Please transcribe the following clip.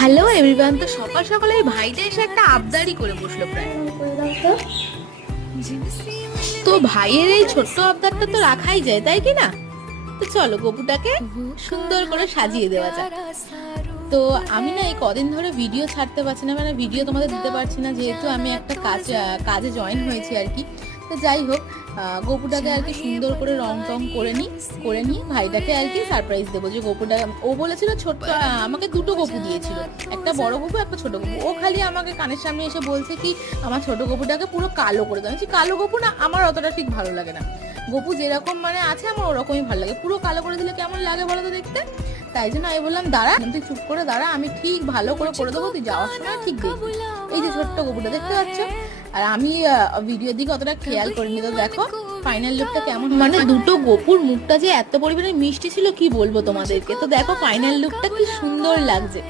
Hello everyone, তো সকাল সকালে এই ভাইটা এসে একটা আবদারি করে বসলো প্রায়। তো ভাইয়ের এই ছোট্ট আবদারটা তো রাখাই যায়, তাই কি না? তো চলো গপুটাকে সুন্দর করে সাজিয়ে দেওয়া যাক। তো আমি না এই কদিন ধরে ভিডিও ছাড়তে পারছি না, মানে ভিডিও তোমাদের দিতে পারছি না, যেহেতু আমি একটা কাজে জয়েন হয়েছি আর কি। তো যাই হোক, গপুটাকে আর কি সুন্দর করে রং টং করে নিয়ে ভাইটাকে আর কি সারপ্রাইজ দেবো। যে গপুটা ও বলেছিল ছোট্ট, আমাকে দুটো গপু দিয়েছিল, একটা বড় গপু একটা ছোট গপু। ও খালি আমাকে কানের সামনে এসে বলছে কি আমার ছোট গপুটাকে পুরো কালো করে দাও। কালো গপু না, আমার অতটা ঠিক ভালো লাগে না। গপু যেরকম মানে আছে আমার ওরকমই ভালো লাগে, পুরো কালো করে দিলে কেমন লাগে বলো তো দেখতে। তাই জন্য আমি বললাম দাঁড়া, তুই চুপ করে দাঁড়া, আমি ঠিক ভালো করে দেবো, তুই যাওয়ার সময় ঠিক দেখবি। এই যে ছোট্ট গপুটা দেখতে পাচ্ছ। আর আমি ভিডিওর দিকে অতটা খেয়াল করিনি। তো দেখো ফাইনাল লুকটা কেমন, মানে দুটো গপুর মুখটা যে এত পরিমাণে মিষ্টি ছিল কি বলবো তোমাদেরকে। তো দেখো ফাইনাল লুকটা কি সুন্দর লাগছে।